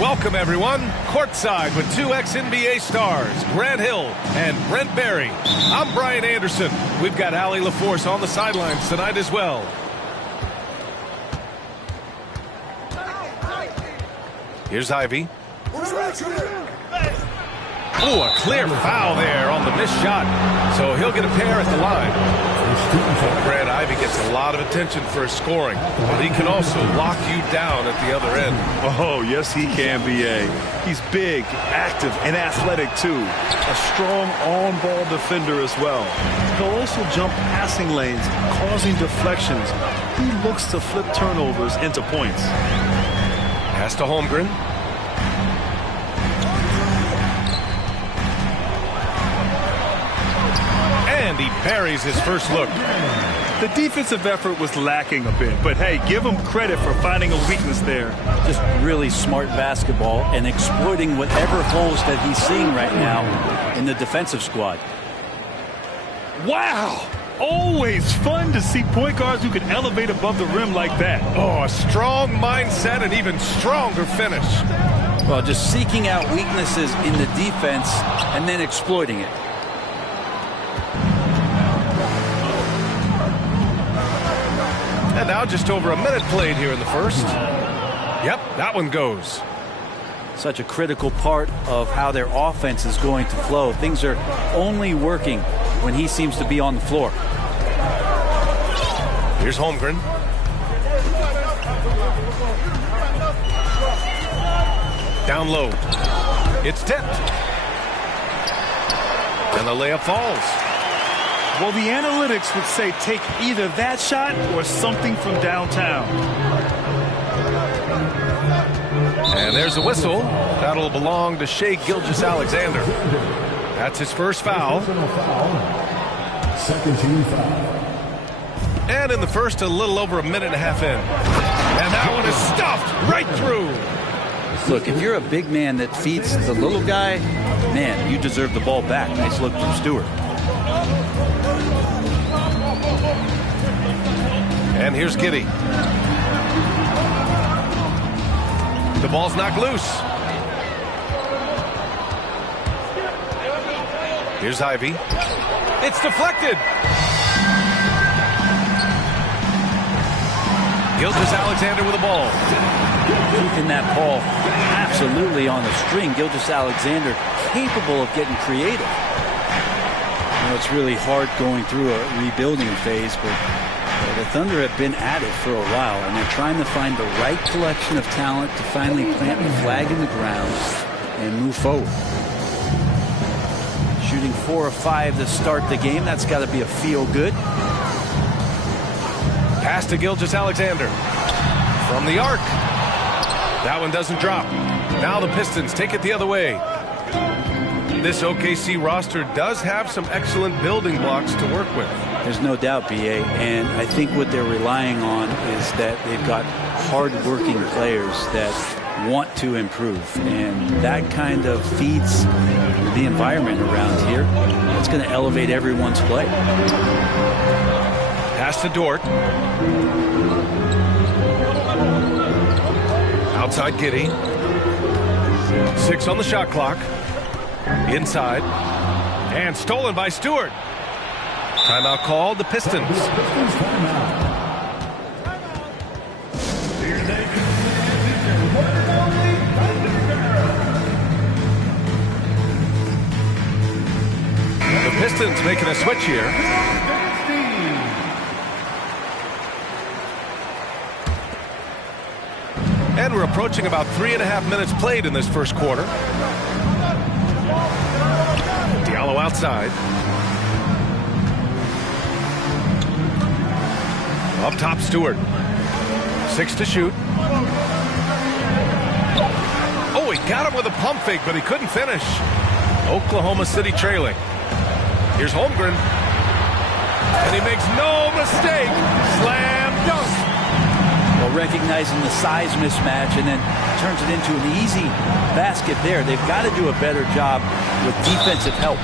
Welcome, everyone. Courtside with two ex-NBA stars, Grant Hill and Brent Barry. I'm Brian Anderson. We've got Allie LaForce on the sidelines tonight as well. Here's Ivy. Oh, a clear foul there on the missed shot. So he'll get a pair at the line. Brad Ivy gets a lot of attention for his scoring, but he can also lock you down at the other end. Oh, yes, he can, B.A. He's big, active, and athletic, too. A strong on-ball defender as well. He'll also jump passing lanes, causing deflections. He looks to flip turnovers into points. Pass to Holmgren. And he buries his first look. The defensive effort was lacking a bit, but hey, give him credit for finding a weakness there. Just really smart basketball and exploiting whatever holes that he's seeing right now in the defensive squad. Wow! Always fun to see point guards who can elevate above the rim like that. Oh, a strong mindset and even stronger finish. Well, just seeking out weaknesses in the defense and then exploiting it. And now just over a minute played here in the first. Yep, that one goes. Such a critical part of how their offense is going to flow. Things are only working when he seems to be on the floor. Here's Holmgren. Down low. It's tipped. And the layup falls. Well, the analytics would say take either that shot or something from downtown. And there's a whistle. That'll belong to Shai Gilgeous-Alexander. That's his first foul. Second team foul. And in the first, a little over a minute and a half in. And that one is stuffed right through. Look, if you're a big man that feeds the little guy, man, you deserve the ball back. Nice look from Stewart. And here's Giddey. The ball's knocked loose. Here's Ivy. It's deflected. Gilgeous-Alexander with the ball. Keeping that ball absolutely on the string. Gilgeous-Alexander capable of getting creative. You know, it's really hard going through a rebuilding phase, but the Thunder have been at it for a while, and they're trying to find the right collection of talent to finally plant the flag in the ground and move forward. Shooting 4 of 5 to start the game. That's got to be a feel-good. Pass to Gilgeous-Alexander. From the arc. That one doesn't drop. Now the Pistons take it the other way. This OKC roster does have some excellent building blocks to work with. There's no doubt, B.A., and I think what they're relying on is that they've got hard-working players that want to improve, and that kind of feeds the environment around here. That's going to elevate everyone's play. Pass to Dort. Outside Giddey. 6 on the shot clock. Inside. And stolen by Stewart. Timeout called, the Pistons. The Pistons making a switch here. And we're approaching about 3.5 minutes played in this first quarter. Diallo outside. Up top, Stewart. 6 to shoot. Oh, he got him with a pump fake, but he couldn't finish. Oklahoma City trailing. Here's Holmgren. And he makes no mistake. Slam dunk. Well, recognizing the size mismatch and then turns it into an easy basket there. They've got to do a better job with defensive help.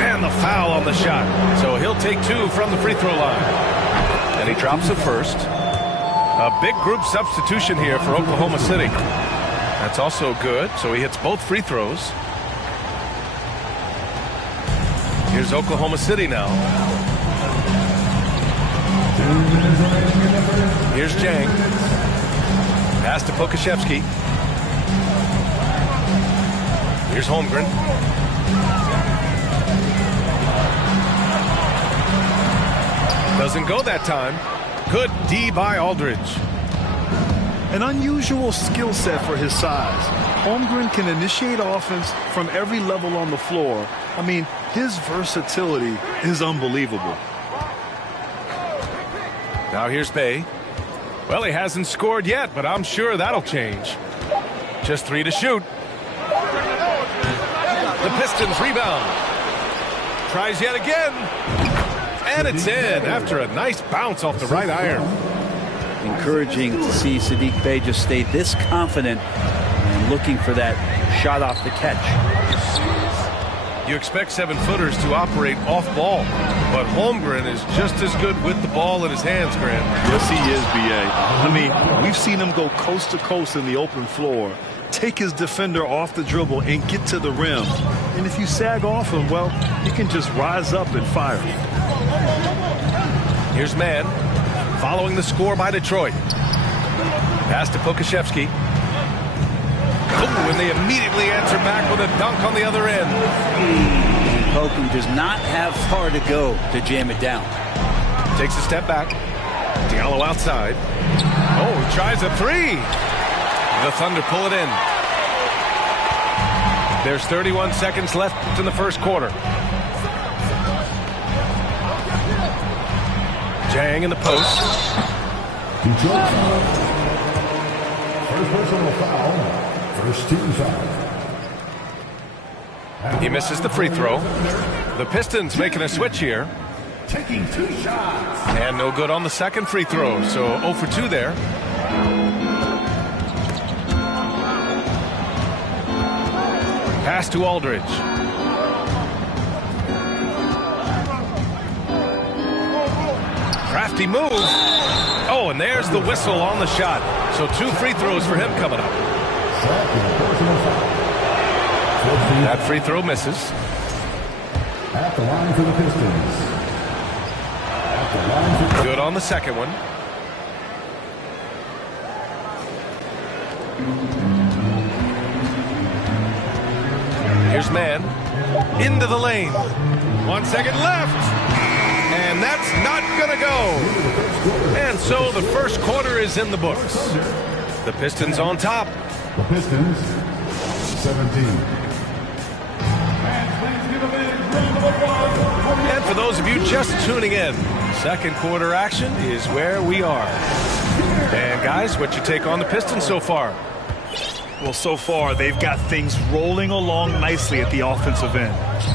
And the foul on the shot. So he'll take 2 from the free throw line. And he drops it first. A big group substitution here for Oklahoma City. That's also good, so he hits both free throws. Here's Oklahoma City now. Here's Jang. Pass to Pokashevsky. Here's Holmgren. Doesn't go that time. Good D by Aldridge. An unusual skill set for his size. Holmgren can initiate offense from every level on the floor. I mean, his versatility is unbelievable. Now here's Bay. Well, he hasn't scored yet, but I'm sure that'll change. Just 3 to shoot. The Pistons rebound. Tries yet again. And it's in after a nice bounce off the right iron. Encouraging to see Saddiq Bey just stay this confident and looking for that shot off the catch. You expect 7-footers to operate off ball, but Holmgren is just as good with the ball in his hands, Grant. Yes, he is, B.A. I mean, we've seen him go coast to coast in the open floor, take his defender off the dribble and get to the rim. And if you sag off him, well, he can just rise up and fire. Here's Mann, following the score by Detroit. Pass to Pokashevsky. Oh, and they immediately answer back with a dunk on the other end. Poku does not have far to go to jam it down. Takes a step back. Diallo outside. Oh, he tries a 3. The Thunder pull it in. There's 31 seconds left in the first quarter. Jang in the post. Detroit foul. First personal foul. First team foul. He misses the free throw. The Pistons making a switch here. Taking 2 shots. And no good on the second free throw, so 0 for 2 there. Pass to Aldridge. Crafty move. Oh, and there's the whistle on the shot. So 2 free throws for him coming up. That free throw misses. At the line for the Pistons. Good on the second one. Here's Mann. Into the lane. 1 second left. And that's not going to go. And so the first quarter is in the books. The Pistons on top. The Pistons, 17. And for those of you just tuning in, second quarter action is where we are. And guys, what's your take on the Pistons so far? Well, so far, they've got things rolling along nicely at the offensive end.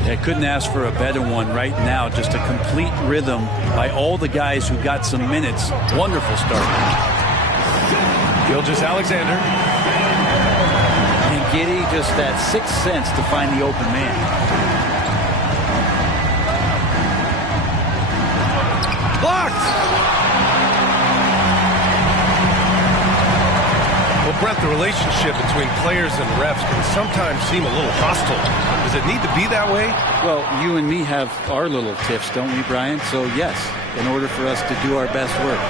I couldn't ask for a better one right now. Just a complete rhythm by all the guys who got some minutes. Wonderful start. Gilgeous-Alexander. And Giddey, just that sixth sense to find the open man. Blocked! Well, Brett, the relationship between players and refs can sometimes seem a little hostile. Does it need to be that way? Well, you and me have our little tiffs, don't we, Brian? So, yes, in order for us to do our best work.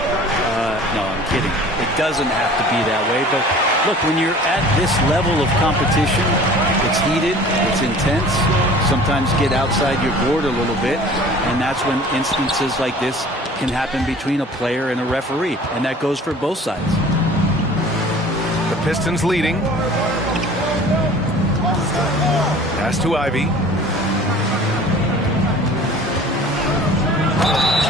No, I'm kidding. It doesn't have to be that way. But, look, when you're at this level of competition, it's heated, it's intense. Sometimes get outside your board a little bit. And that's when instances like this can happen between a player and a referee. And that goes for both sides. The Pistons leading. Pass to Ivy.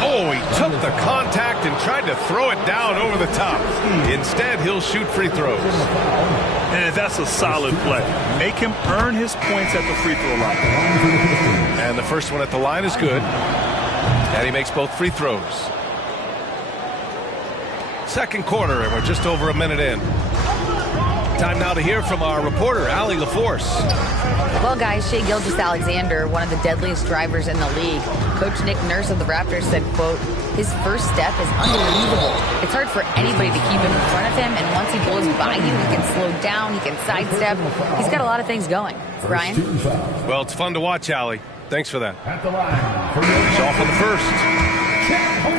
Oh, he took the contact and tried to throw it down over the top. Instead, he'll shoot free throws. And that's a solid play. Make him earn his points at the free throw line. And the first one at the line is good. And he makes both free throws. Second quarter, and we're just over a minute in. Time now to hear from our reporter, Allie LaForce. Well, guys, Shai Gilgeous-Alexander, one of the deadliest drivers in the league. Coach Nick Nurse of the Raptors said, quote, his first step is unbelievable. It's hard for anybody to keep him in front of him, and once he blows by you, he can slow down, he can sidestep. He's got a lot of things going. Brian? Well, it's fun to watch, Allie. Thanks for that. He's off on the first.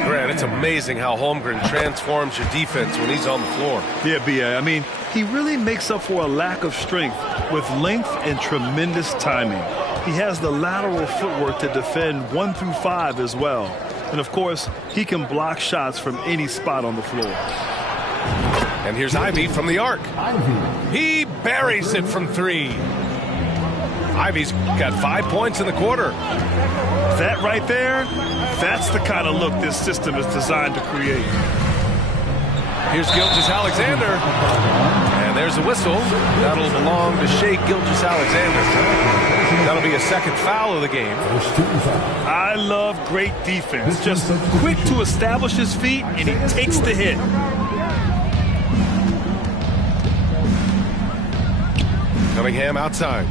Grant, it's amazing how Holmgren transforms your defense when he's on the floor. Yeah, B.A. I mean, he really makes up for a lack of strength with length and tremendous timing. He has the lateral footwork to defend 1 through 5 as well. And, of course, he can block shots from any spot on the floor. And here's Ivy from the arc. He buries it from 3. Ivy's got 5 points in the quarter. That right there, that's the kind of look this system is designed to create. Here's Gilgeous-Alexander. And there's a whistle. That'll belong to Shai Gilgeous-Alexander. That'll be a second foul of the game. I love great defense. Just quick to establish his feet, and he takes the hit. Cunningham outside.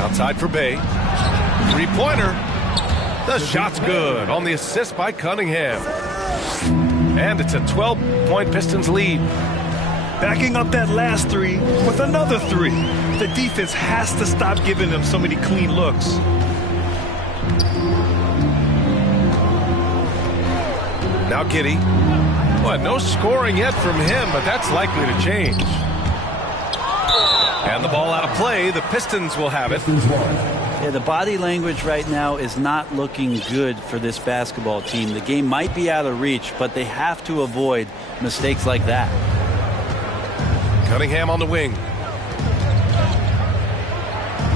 Outside for Bay. Three-pointer. The shot's good on the assist by Cunningham. And it's a 12-point Pistons lead. Backing up that last 3 with another 3. The defense has to stop giving them so many clean looks. Now Giddey. Well, no scoring yet from him, but that's likely to change. And the ball out of play. The Pistons will have it. Yeah, the body language right now is not looking good for this basketball team. The game might be out of reach, but they have to avoid mistakes like that. Cunningham on the wing.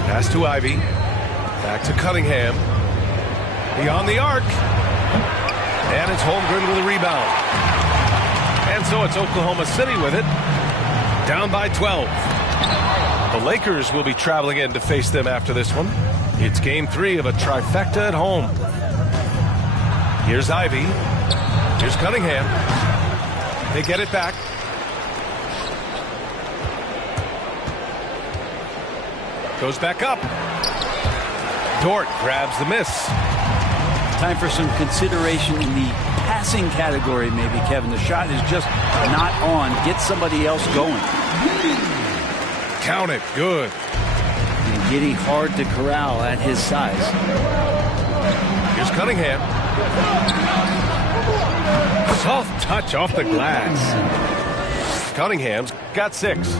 Pass to Ivy. Back to Cunningham. Beyond the arc. And it's Holmgren with a rebound. And so it's Oklahoma City with it. Down by 12. The Lakers will be traveling in to face them after this one. It's game 3 of a trifecta at home. Here's Ivy. Here's Cunningham. They get it back. Goes back up. Dort grabs the miss. Time for some consideration in the passing category, maybe, Kevin. The shot is just not on. Get somebody else going. Count it. Good. And Giddey hard to corral at his size. Here's Cunningham. Soft touch off the glass. Cunningham's got 6.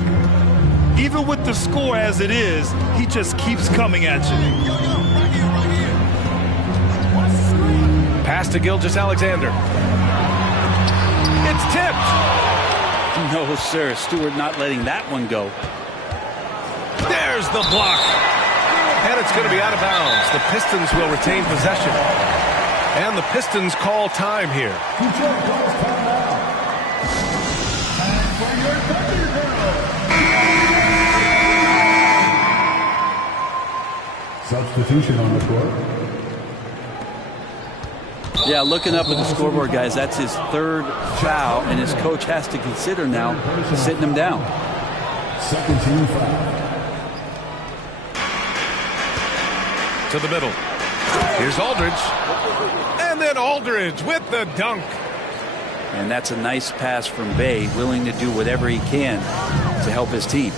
Even with the score as it is, he just keeps coming at you. Pass to Gilgeous-Alexander. It's tipped. No, sir. Stewart not letting that one go. There's the block. And it's going to be out of bounds. The Pistons will retain possession. And the Pistons call time here. Substitution on the court. Yeah, looking up at the scoreboard, guys, that's his 3rd foul, and his coach has to consider now sitting him down. Second team foul. To the middle. Here's Aldridge. And then Aldridge with the dunk. And that's a nice pass from Bay, willing to do whatever he can to help his team.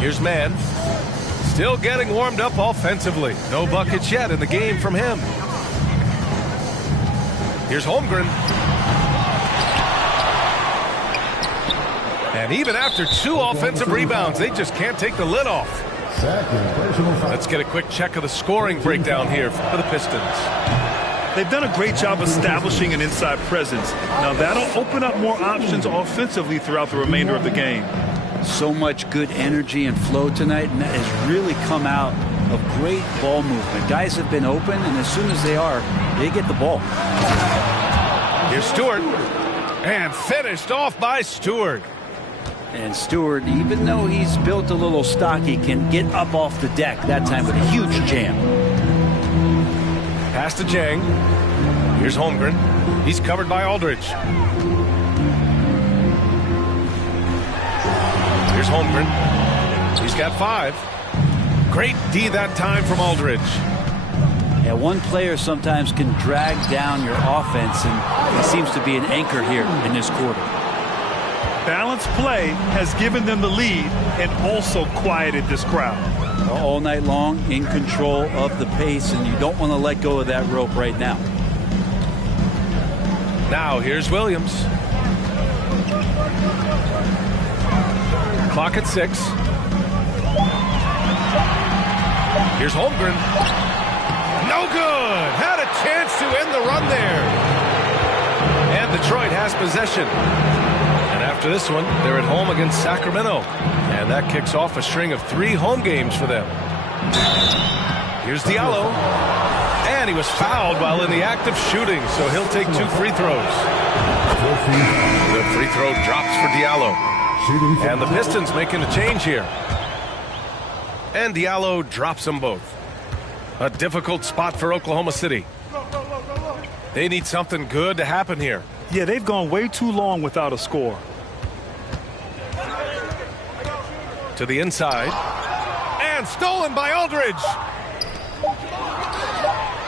Here's Mann. Still getting warmed up offensively. No buckets yet in the game from him. Here's Holmgren. And even after 2 offensive rebounds, they just can't take the lid off. Let's get a quick check of the scoring breakdown here for the Pistons. They've done a great job establishing an inside presence. Now that'll open up more options offensively throughout the remainder of the game. So much good energy and flow tonight, and that has really come out of great ball movement. Guys have been open, and as soon as they are, they get the ball. Here's Stewart. And finished off by Stewart. And Stewart, even though he's built a little stocky, can get up off the deck that time with a huge jam. Pass to Jang. Here's Holmgren. He's covered by Aldridge. Here's Holmgren. He's got 5. Great D that time from Aldridge. Yeah, one player sometimes can drag down your offense, and he seems to be an anchor here in this quarter. Balanced play has given them the lead and also quieted this crowd. All night long, in control of the pace, and you don't want to let go of that rope right now. Now here's Williams. Clock at 6. Here's Holmgren. No good. Had a chance to end the run there. And Detroit has possession. And after this one, they're at home against Sacramento. And that kicks off a string of 3 home games for them. Here's Diallo. And he was fouled while in the act of shooting, so he'll take 2 free throws. The free throw drops for Diallo. And the Pistons making a change here. And Diallo drops them both. A difficult spot for Oklahoma City. They need something good to happen here. Yeah, they've gone way too long without a score. To the inside. And stolen by Aldridge.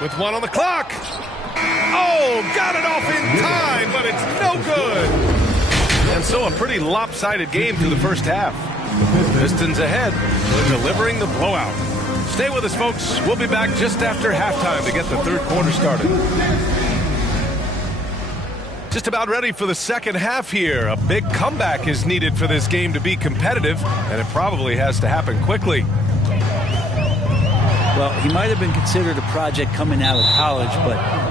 With 1 on the clock. Oh, got it off in time, but it's no good. And so a pretty lopsided game through the first half. Pistons ahead, delivering the blowout. Stay with us, folks. We'll be back just after halftime to get the third quarter started. Just about ready for the second half here. A big comeback is needed for this game to be competitive, and it probably has to happen quickly. Well, he might have been considered a project coming out of college, but